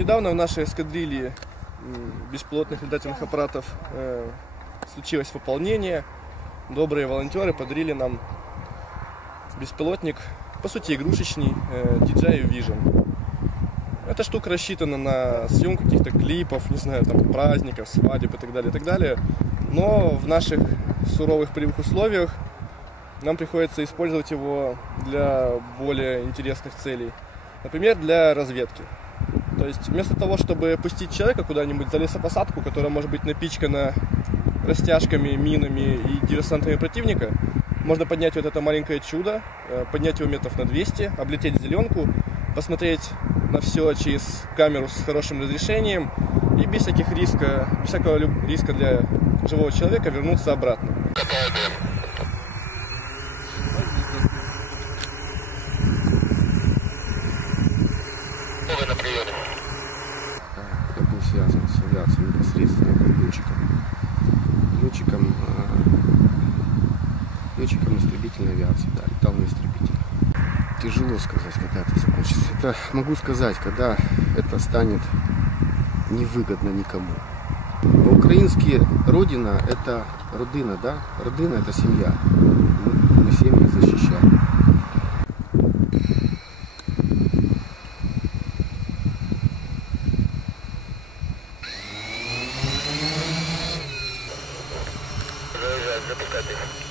недавно в нашей эскадрилье беспилотных летательных аппаратов э, случилось пополнение. Добрые волонтеры подарили нам беспилотник, по сути игрушечный, э, DJI Vision. Эта штука рассчитана на съемку каких-то клипов, не знаю, там праздников, свадеб и так далее, и так далее. Но в наших суровых полевых условиях нам приходится использовать его для более интересных целей. Например, для разведки. То есть вместо того, чтобы пустить человека куда-нибудь за лесопосадку, которая может быть напичкана растяжками, минами и диверсантами противника, можно поднять вот это маленькое чудо, э, поднять его метров на 200, облететь зеленку, посмотреть на все через камеру с хорошим разрешением и без всяких риска, без всякого риска для живого человека вернуться обратно. Непосредственно, был летчиком. Летчиком, летчиком истребительной авиации, да, летал на истребителе. Тяжело сказать, когда это закончится. Это могу сказать, когда это станет невыгодно никому. По-украински родина это родина, да? Родина это семья. Мы, мы семьи защищаем. repúscate.